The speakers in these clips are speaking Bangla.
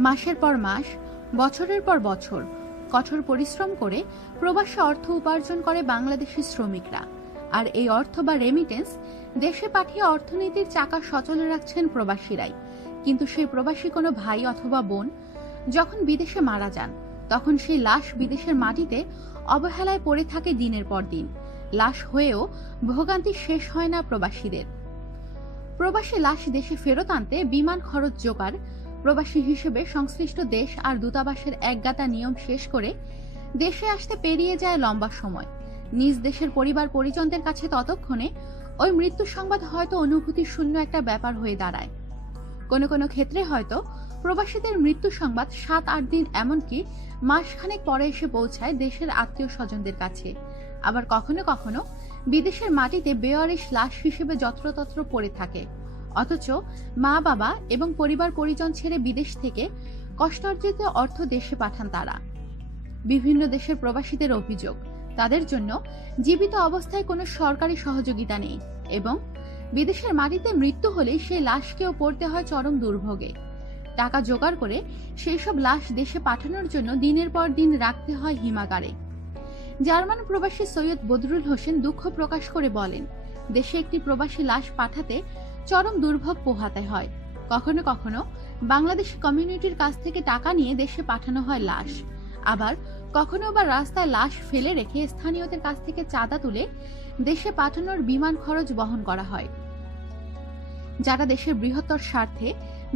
মাসের পর মাস, বছরের পর বছর কঠোর পরিশ্রম করে প্রবাসী অর্থ উপার্জন করে বাংলাদেশি শ্রমিকরা। আর এই অর্থ বা রেমিটেন্স দেশে পাঠিয়ে অর্থনীতির চাকা সচল রাখছেন প্রবাসীরাই। কিন্তু সেই প্রবাসী কোনো ভাই অথবা বোন যখন বিদেশে মারা যান, তখন সেই লাশ বিদেশের মাটিতে অবহেলায় পড়ে থাকে দিনের পর দিন। লাশ হয়েও ভোগান্তি শেষ হয় না প্রবাসীদের। প্রবাসী লাশ দেশে ফেরত আনতে বিমান খরচ জোগাড় প্রবাসী হিসেবে সংশ্লিষ্ট দেশ আর দূতাবাসের একগাতা নিয়ম শেষ করে দেশে আসতে পেরিয়ে যায় লম্বা সময়। নিজ দেশের পরিবার পরিজনদের কাছে ততক্ষণে ওই মৃত্যু সংবাদ হয়তো অনুভূতি শূন্য একটা ব্যাপার হয়ে দাঁড়ায়। কোনো কোনো ক্ষেত্রে হয়তো প্রবাসীদের মৃত্যু সংবাদ সাত আট দিন এমনকি মাসখানেক পরে এসে পৌঁছায় দেশের আত্মীয় স্বজনদের কাছে। আবার কখনো কখনো বিদেশের মাটিতে বেয়ারিশ লাশ হিসেবে যত্রতত্র পড়ে থাকে। অথচ মা, বাবা এবং পরিবার পরিজন ছেড়ে বিদেশ থেকে কষ্টার্জিত অর্থ দেশে পাঠান তারা। বিভিন্ন দেশের প্রবাসীদের অভিযোগ, তাদের জন্য জীবিত অবস্থায় কোনো সরকারি সহযোগিতা নেই এবং বিদেশের মাটিতে মৃত্যু হলে সেই লাশকেও পড়তে হয় চরম দুর্ভোগে। টাকা জোগাড় করে সেই সব লাশ দেশে পাঠানোর জন্য দিনের পর দিন রাখতে হয় হিমাগারে। জার্মান প্রবাসী সৈয়দ বদরুল হোসেন দুঃখ প্রকাশ করে বলেন, দেশে একটি প্রবাসী লাশ পাঠাতে চরম দুর্ভোগ পোহাতে হয়। কখনো কখনো বাংলাদেশ কমিউনিটির কাছ থেকে টাকা নিয়ে দেশে পাঠানো হয় লাশ। আবার কখনো বা রাস্তায় লাশ ফেলে রেখে স্থানীয়দের কাছ থেকে চাঁদা তুলে দেশে পাঠানোর বিমান খরচ বহন করা হয়। যারা দেশের বৃহত্তর স্বার্থে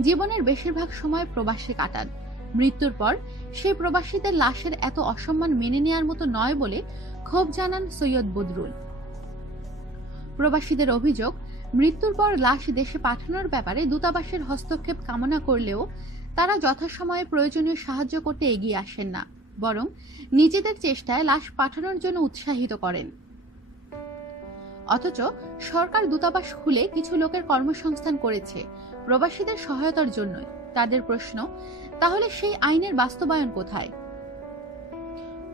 জীবনের বেশিরভাগ সময় প্রবাসে কাটান, মৃত্যুর পর সেই প্রবাসীদের লাশের এত অসম্মান মেনে নেয়ার মতো নয় বলে ক্ষোভ জানান সৈয়দ বদরুল। প্রবাসীদের অভিযোগ মৃত্যুর পর লাশ দেশে পাঠানোর ব্যাপারে দূতাবাসের হস্তক্ষেপ কামনা করলেও তারা যথাসময়ে প্রয়োজনীয় সাহায্য করতে এগিয়ে আসেন না, বরং নিজেদের চেষ্টায় লাশ পাঠানোর জন্য উৎসাহিত করেন। অথচ সরকার দূতাবাস খুলে কিছু লোকের কর্মসংস্থান করেছে, প্রবাসীদের সহায়তার জন্যই। তাদের প্রশ্ন, তাহলে সেই আইনের বাস্তবায়ন কোথায়?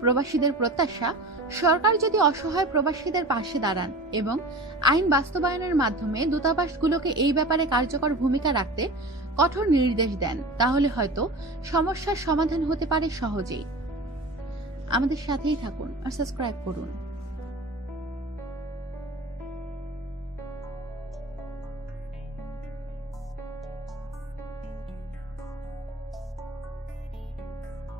প্রবাসীদের প্রত্যাশা সরকার যদি অসহায় প্রবাসীদের পাশে দাঁড়ান এবং আইন বাস্তবায়নের মাধ্যমে দূতাবাসগুলোকে এই ব্যাপারে কার্যকর ভূমিকা রাখতে কঠোর নির্দেশ দেন, তাহলে হয়তো সমস্যার সমাধান হতে পারে সহজেই। আমাদের সাথেই থাকুন আর সাবস্ক্রাইব করুন।